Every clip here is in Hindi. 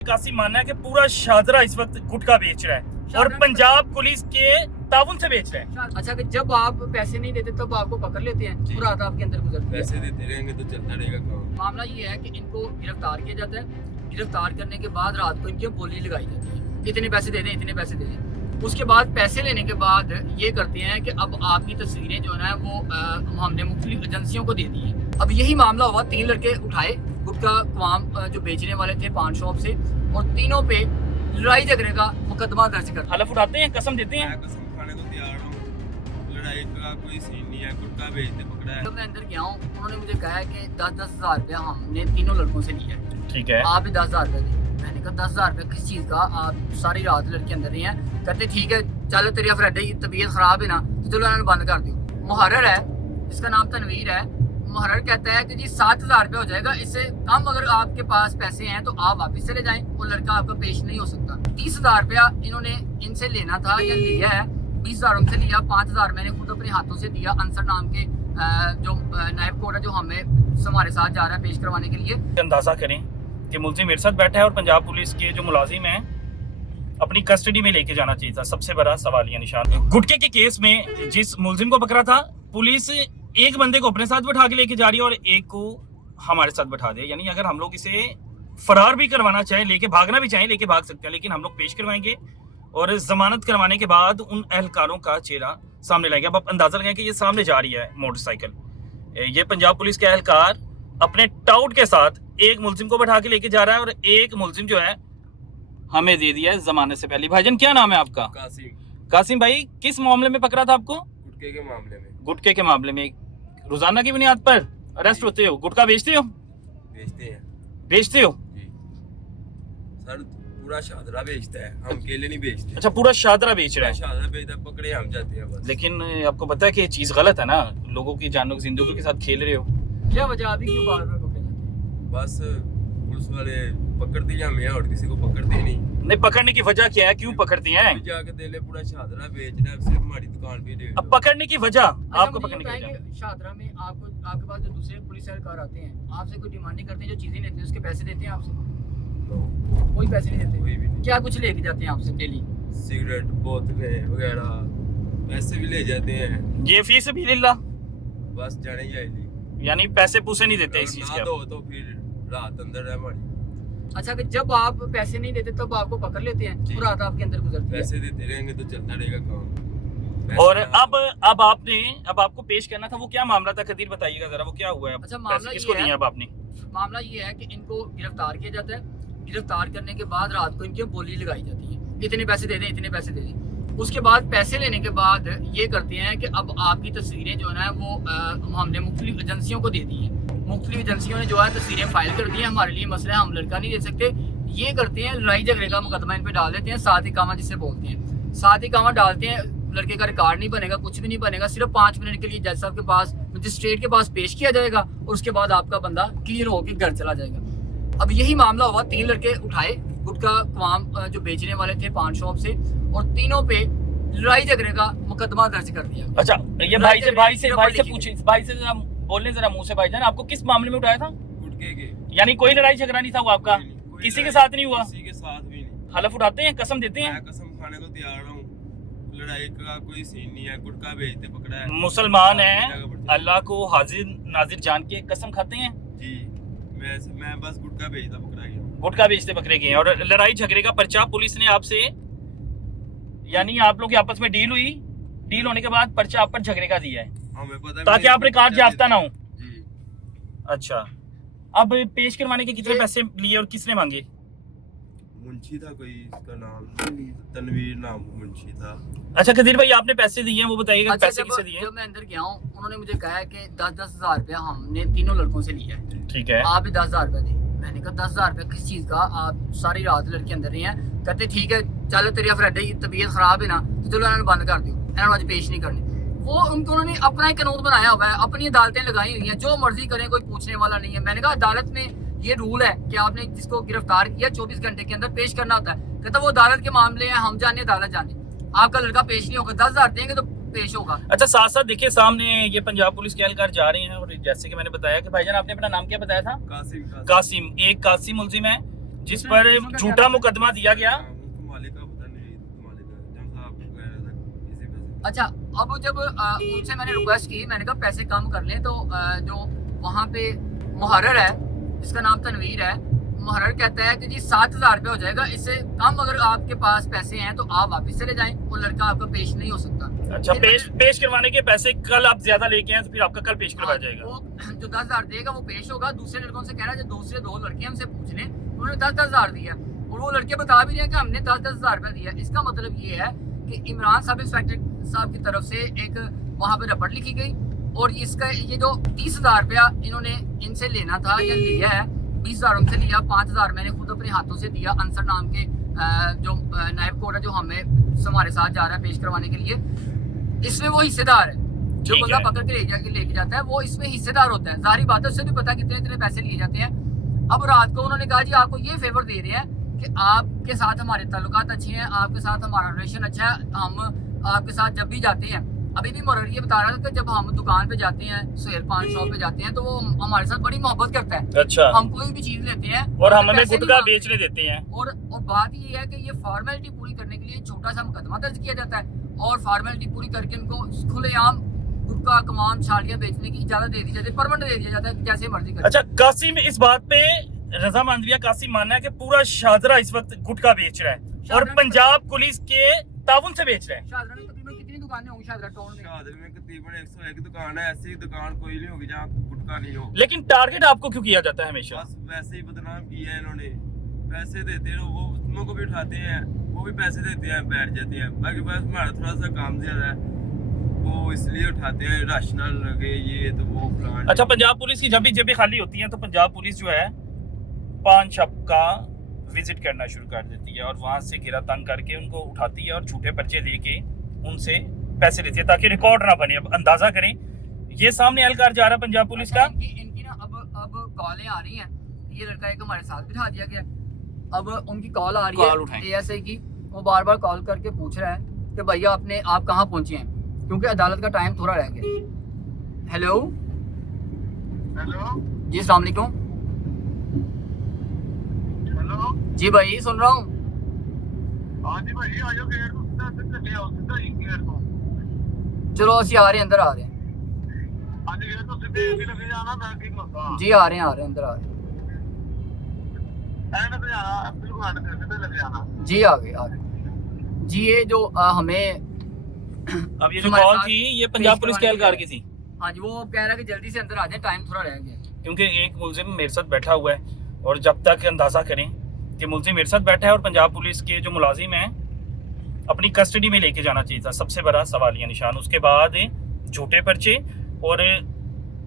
कासिम मानना है कि पूरा शाहदरा इस वक्त गुटखा बेच रहा है और पंजाब पुलिस के ताउन से बेच रहा है। अच्छा कि जब आप पैसे नहीं देते तब आपको पकड़ लेते हैं, पूरा रात आपके अंदर गुजरती है। पैसे देते रहेंगे तो चलता रहेगा काम। मामला ये है कि इनको गिरफ्तार किया जाता है, गिरफ्तार करने के बाद रात को इनकी बोली लगाई जाती है, इतने पैसे दे दें, इतने पैसे दे दें। उसके बाद पैसे लेने के बाद ये करते हैं कि अब आपकी तस्वीरें जो है वो हमने मुख्तलिफ एजेंसियों को दे दी है। अब यही मामला हुआ, 3 लड़के उठाए गुटखा कवाम जो बेचने वाले थे पान शॉप से, और तीनों पे लड़ाई झगड़े का मुकदमा दर्ज कर हलफ उठाते हैं, कसम देते हैं। मैं कसम खाने को तैयार हूँ, लड़ाई का कोई सीन नहीं है, गुटखा बेचते पकड़ा है। जब मैं अंदर गया हूँ उन्होंने मुझे कहा है कि 10-10 हज़ार रुपया हमने तीनों लड़कों से लिया है, ठीक है, आप भी 10 हज़ार रुपया दें। मैंने कहा 10 हज़ार रुपया किस चीज़ का, आप सारी रात लड़के अंदर नहीं है। कहते ठीक है चलो तेरी फ्रेंड की तबीयत खराब है ना, तो चलो इन्होंने बंद कर दियो। मुहर्रर है, इसका नाम तनवीर है। मुहर्रर कहता है कि जी 7,000 रुपया हो जाएगा, इससे कम अगर आपके पास पैसे हैं तो आप वापस चले जाएं, वो लड़का आपका पेश नहीं हो सकता। 30,000 रुपया इन्होंने इनसे लेना था या लिया है, 20,000 उनसे लिया, 5,000 मैंने खुद अपने हाथों से दिया। अंसर नाम के जो नायब कोर्ट है जो हमें हमारे साथ जा रहा है पेश करवाने के लिए। अंदाजा करें कि मुलजिम मेरे साथ बैठा है और पंजाब पुलिस के जो मुलाजिम हैं अपनी कस्टडी में लेके जाना चाहिए था। सबसे बड़ा सवालिया निशान गुटके के केस में जिस मुलजिम को पकड़ा था, पुलिस एक बंदे को अपने साथ बैठा के लेके जा रही है और एक को हमारे साथ बैठा दे। यानी अगर हम लोग इसे फरार भी करवाना चाहे, लेके भागना भी चाहे, लेके भाग सकते हैं, लेकिन हम लोग पेश करवाएंगे और जमानत करवाने के बाद उन एहलकारों का चेहरा सामने लाएंगे। अब आप अंदाजा लगाएं कि ये सामने जा रही है मोटरसाइकिल, ये पंजाब पुलिस के एहलकार अपने टाउट के साथ एक मुलजिम को बैठा के लेके जा रहा है और एक मुलजिम जो है हमें दे दिया है जमाने से पहले। भाईजान क्या नाम है आपका? कासिम भाई, किस मामले में पकड़ा था आपको? गुटके के मामले में। गुटके के मामले में रोजाना की बुनियाद पर अरेस्ट होते हो? गुटखा बेचते हो? बेचते हो जी सर, पूरा शाहदरा बेचता है, हम अकेले नहीं बेचते। अच्छा, पूरा शाहदरा बेच रहा है। शाहदरा बेचता है, पकड़े हम जाते हैं बस। लेकिन आपको पता है कि ये चीज गलत है ना, लोगों की जानों की जिंदगी के साथ खेल रहे हो। क्या वजह अभी क्यों बार बार पकड़े जाते हैं? बस पुलिस वाले पकड़ते हैं हमें और किसी को पकड़ते नहीं। पकड़ने की वजह क्या है, क्यों पकड़ती हैं? अभी जाके दे ले, पूरा शाहदरा बेच रहा है, सिर्फ हमारी दुकान पे दे। अब पकड़ने की वजह, अच्छा, आपको मुझे पकड़ने की वजह, शाहदरा में आपके पास जो दूसरे पुलिस एहलकार आते हैं, आपसे कोई डिमांडिंग करते हैं, जो चीजें लेते हैं उसके पैसे देते हैं आपसे? कोई पैसे नहीं देते? कोई भी नहीं। क्या कुछ लेके जाते हैं आपसे डेली? सिगरेट, बोतलें वगैरह पैसे भी ले जाते हैं। ये फीस भी लिल्ला, बस जाने जाएगी। यानी पैसे पूसे नहीं देते इस चीज ना के? दो तो फिर रात अंदर है हमारी। अच्छा कि जब आप पैसे नहीं देते तब आपको पकड़ लेते हैं, पूरा रात आपके अंदर गुजरती है। पैसे देते रहेंगे तो चलता रहेगा काम। और अब आपको पेश करना था, वो क्या मामला था? खदीर बताइएगा जरा, वो क्या हुआ है? अच्छा, मामला पैसे किसको ये है- दिए अब आपने? मामला ये है कि इनको गिरफ्तार किया जाता है, गिरफ्तार करने के बाद रात को इनकी बोली लगाई जाती है, इतने पैसे दे दें, इतने पैसे दे दें। उसके बाद पैसे लेने के बाद ये करते हैं कि अब आपकी तस्वीरें जो है वो हमने मुख्तलिफ एजेंसियों को दे दी हैं। मुख्तलिफ एजेंसियों ने जो है तस्वीरें फाइल कर दी हैं, हमारे लिए मसला है, हम लड़का नहीं दे सकते। ये करते हैं, लड़ाई झगड़े का मुकदमा इन पे डाल देते हैं, साथ ही कामा जिसे बोलते हैं, साथ ही कामा डालते हैं। लड़के का रिकॉर्ड नहीं बनेगा, कुछ भी नहीं बनेगा, सिर्फ 5 मिनट के लिए जज साहब के पास, मजिस्ट्रेट के पास पेश किया जाएगा और उसके बाद आपका बंदा क्लियर होकर घर चला जाएगा। अब यही मामला हुआ, 3 लड़के उठाए गुटखा कवाम जो बेचने वाले थे पान शॉप से, और तीनों पे लड़ाई झगड़े का मुकदमा दर्ज कर दिया। अच्छा, ये भाई से पूछे, भाई से जरा बोलने जरा मुंह से, भाईजान आपको किस मामले में उठाया था? गुटके के। यानी कोई लड़ाई झगड़ा नहीं था वो आपका? किसी के साथ नहीं हुआ? किसी के साथ भी नहीं। हलफ उठाते हैं, कसम देते हैं? मैं कसम खाने को तैयार हूँ, लड़ाई का कोई सीन नहीं है, गुटखा बेचते पकड़ा है। मुसलमान हैं, अल्लाह को हाजिर नाजिर जान के कसम खाते हैं जी। मैं बस गुटखा बेचता पकड़ा गया। गुटखा बेचते पकड़े गए हैं। और लड़ाई झगड़े का पर्चा पुलिस ने आपसे, यानी आप लोग की आपस में डील हुई, डील होने के बाद पर्चा आप पर झगड़े का दिया है हमें पता ताकि आप रिकॉर्ड याफ्ता ना हो? जी। अच्छा, अब पेश करवाने के कितने पैसे लिए और किसने मांगे? मुंशी था कोई, इसका नाम तनवीर नाम मुंशी था। अच्छा खदीर भाई, आपने पैसे दिए हैं, वो बताइएगा अच्छा, पैसे किससे दिए? जब मैं अंदर गया हूँ उन्होंने मुझे कहा है कि 10-10 हज़ार रुपया हमने तीनों लड़कों से लिया है, ठीक है, आप भी 10 हज़ार रुपया दें। मैंने कहा 10 हज़ार रुपया किस चीज़ का, आप सारी रात लड़के अंदर नहीं हैं। कहते ठीक है चलो तेरी फ्रेंड की तबीयत खराब है ना, तो चलो इन्होंने बंद कर दियो, इन्होंने आज पेश नहीं करनी। वो उन्होंने अपना एक कानून बनाया हुआ है, अपनी अदालतें लगाई हुई हैं, जो मर्जी करें, कोई पूछने वाला नहीं है। मैंने कहा अदालत में ये रूल है कि आपने जिसको गिरफ्तार किया 24 घंटे के अंदर पेश करना होता है। कहता वो अदालत के मामले हैं, हम जाने अदालत जाने, आपका लड़का पेश नहीं होगा, 10 हज़ार देंगे तो पेश होगा। अच्छा, साथ साथ देखिए सामने ये पंजाब पुलिस के एहलकार जा रहे हैं और जैसे कि मैंने बताया कि भाईजान आपने अपना नाम क्या बताया था? कासिम। कासिम, एक कासिम मुलजिम है जिस पर इसमें क्या झूठा कहना है? मुकदमा दिया गया। उसको मालिक का पता नहीं, मालिक का जब साहब कह रहा था किसी पैसे। अच्छा, अब जब उनसे मैंने रिक्वेस्ट की, मैंने कहा पैसे कम कर लें, तो जो वहाँ पे मुहर्रर है, जिसका नाम तनवीर है, मुहर्रर कहता है कि जी 7,000 रुपये हो जाएगा, इससे कम अगर आपके पास पैसे हैं तो आप वापस चले जाएं, वो लड़का आपका पेश नहीं हो सकता। अच्छा, पेश करवाने के पैसे कल आप ज्यादा लेके आए तो फिर आपका कल पेश करवाया जाएगा। वो जो 10,000 देगा वो पेश होगा। दूसरे लड़कों से कह रहा है, जो दूसरे 2 लड़के हमसे पूछ लें, उन्होंने 10,000 दिया और वो लड़के बता भी रहे हैं कि हमने 10,000 रुपये दिया। इसका मतलब ये है कि इमरान साहब इंस्पेक्टर साहब की तरफ से एक वहाँ पे रपट लिखी गई और इसका ये जो 30,000 रुपया इन्होंने इनसे लेना था या लिया है, 20,000 उनसे लिया, 5,000 मैंने खुद अपने हाथों से दिया। अंसर नाम के जो नायब कोर्ट है जो हमें हमारे साथ जा रहा है पेश करवाने के लिए, इसमें वो हिस्सेदार है। जो ठीक बंदा है। पकड़ के लेके जाता है वो इसमें हिस्सेदार होता है। जाहिर बात है, उससे भी पता कितने इतने पैसे लिए जाते हैं। अब रात को उन्होंने कहा जी आपको ये फेवर दे रहे हैं कि आपके साथ हमारे ताल्लुकात अच्छे हैं, आपके साथ हमारा रिलेशन अच्छा है, हम आपके साथ जब भी जाते हैं। अभी भी मुहर्रर ये बता रहा था कि जब हम दुकान पे जाते हैं, सुहेल पान शॉप पे जाते हैं, तो वो हमारे साथ बड़ी मोहब्बत करता है। अच्छा, हम कोई भी चीज लेते हैं और हम तो हमें पैसे नहीं गुटखा मांगते। बेचने देते हैं। और बात ये है कि ये फॉर्मेलिटी पूरी करने के लिए छोटा सा मुकदमा दर्ज किया जाता है और फॉर्मेलिटी पूरी करके उनको खुलेआम गुटखा कमाम छालियां बेचने की इजाजत दे दी जाती है, परमिट दे दिया जाता है कि जैसे मर्जी करें। अच्छा, कासिम इस बात पे रजामंद भी है, कासिम मानना है कि पूरा शाहदरा इस वक्त गुटखा बेच रहा है और शाहदरा- पंजाब पुलिस के ताउन से बेच रहा है। शाहदरा में तकरीबन कितनी दुकानें होंगी शाहदरा टाउन में? शाहदर में तकरीबन 101 दुकान है, ऐसी दुकान कोई नहीं होगी जहाँ गुटखा नहीं हो। लेकिन टारगेट आपको क्यों किया जाता है हमेशा? बस वैसे ही बदनाम किया है इन्होंने। पैसे देते हैं वो, उनको भी उठाते हैं, वो भी पैसे देते हैं, बैठ जाते हैं। बाकी बस हमारा थोड़ा सा काम ज्यादा है, वो इसलिए उठाते हैं, राशनल लगे ये तो वो प्लान। अच्छा, पंजाब पुलिस की जब भी खाली होती है तो पंजाब पुलिस जो है पान शॉप का विजिट करना शुरू कर देती है और वहां से घेरा तंग करके उनको उठाती है और झूठे पर्चे दे के उनसे पैसे लेती है ताकि रिकॉर्ड ना बने। अब अंदाजा करें, ये सामने एहलकार जा रहा है पंजाब पुलिस का। इनकी ना अब कॉलें आ रही हैं। ये लड़का एक हमारे साथ बिठा दिया गया, अब उनकी कॉल आ कॉल रही उठाएं। है एएसआई की। वो बार बार कॉल करके पूछ रहा है कि भैया आप कहाँ पहुंचे हैं, क्योंकि अदालत का टाइम थोड़ा रह गया। हेलो जी, अस्सलाम वालेकुम। हेलो जी भाई सुन रहा हूँ। हाँ जी भाई आयो गेट तो सीधा चले आओ, सीधा ही गेट तो। चलो ਅਸੀਂ आ रहे हैं, अंदर आ रहे हैं। हाँ जी गेट तो सीधे भी लगे जाना, मैं की मसा जी आ रहे हैं अंदर आ रहे हैं। ऐन पे आना, बिल्कुल आने से सीधे लगे जाना। जी आ गए जी। ये जो हमें अब ये जो हमारे कॉल साथ थी ये पंजाब पेश पुलिस के करवाने एहलकार के की थी, हाँ जी, वो कह रहा है कि जल्दी से अंदर आ जाए, टाइम थोड़ा रह गया। क्योंकि एक मुलजिम मेरे साथ बैठा हुआ है और जब तक अंदाजा करें कि मुलजिम मेरे साथ बैठा है और पंजाब पुलिस के जो मुलाजिम हैं अपनी कस्टडी में लेके जाना चाहिए था, सबसे बड़ा सवालिया निशान। उसके बाद झूठे पर्चे और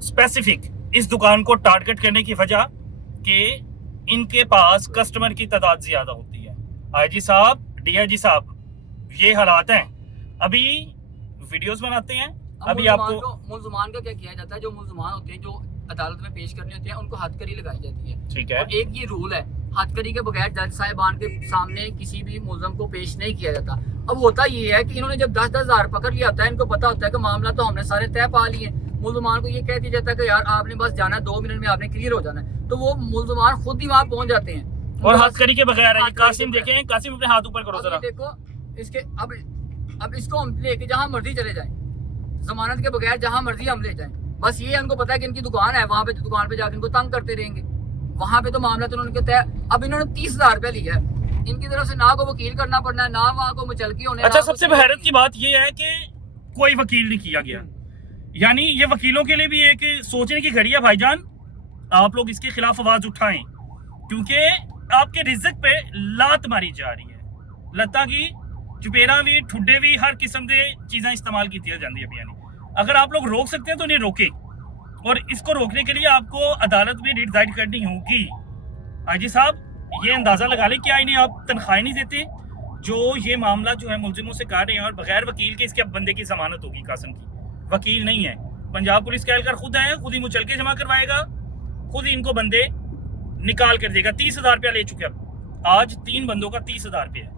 स्पेसिफिक इस दुकान को टारगेट करने की वजह कि इनके पास कस्टमर की तादाद ज्यादा होती है। आईजी साहब, डीआईजी साहब, ये हालात हैं। अभी वीडियोस बनाते हैं, अभी आपको मुल्ज़मान का क्या किया जाता है, जो मुल्ज़मान होते हैं जो अदालत में पेश करने होते हैं उनको हथकड़ी लगाई जाती है। ठीक है। और एक ये रूल है, हथकड़ी के बगैर जज साहिबान के सामने किसी भी मुल्ज़म को पेश नहीं किया जाता। अब होता ये है कि इन्होंने जब 10-10 हज़ार पकड़ लिया होता है, इनको पता होता है कि मामला तो हमने सारे तय पा लिए। मुल्ज़मान को ये कह दिया जाता है कि यार आपने बस जाना है, 2 मिनट में आपने क्लियर हो जाना है, तो वो मुल्ज़मान खुद ही वहाँ पहुँच जाते हैं। और हथकड़ी के बगैर है। हथकड़ी कासिम के बगैर। देखें, कासिम अपने हाथ ऊपर करो अब जरा। ये देखो इसके अब इसको हम लेके जहाँ मर्जी चले जाएं, जमानत के बगैर जहाँ मर्जी हम ले जाएं। बस ये इनको पता है कि इनकी दुकान है, वहाँ पे दुकान पे जाकर इनको तंग करते रहेंगे। वहाँ पे तो मामला तो उन्होंने तय। अब इन्होंने 30,000 रुपया लिया है, इनकी तरफ से ना को वकील करना पड़ना है, ना वहाँ को मुचलकी होने। अच्छा, सबसे हैरत की बात ये है कि कोई वकील नहीं किया गया। यानी ये वकीलों के लिए भी एक सोचने की घड़ी है भाईजान, आप लोग इसके खिलाफ आवाज उठाएं, क्योंकि आपके रिज़्क पे लात मारी जा रही है। लता की चुपेरा भी, ठुड्डे भी, हर किस्म के चीज़ें इस्तेमाल की जाती है। यानी अगर आप लोग रोक सकते हैं तो इन्हें रोके, और इसको रोकने के लिए आपको अदालत में रिट दायर करनी होगी। आईजी साहब, ये अंदाजा लगा लें क्या इन्हें आप तनख्वाह नहीं देते जो ये मामला जो है मुलजिमों से काट रहे हैं, और बगैर वकील के इसके अब बंदे की जमानत होगी। कासिम की वकील नहीं है, पंजाब पुलिस के एहलकार खुद आए, खुद ही मुचलके जमा करवाएगा, खुद ही इनको बंदे निकाल कर देगा। 30,000 रुपया ले चुके अब आज 3 बंदों का 30,000 रुपया है।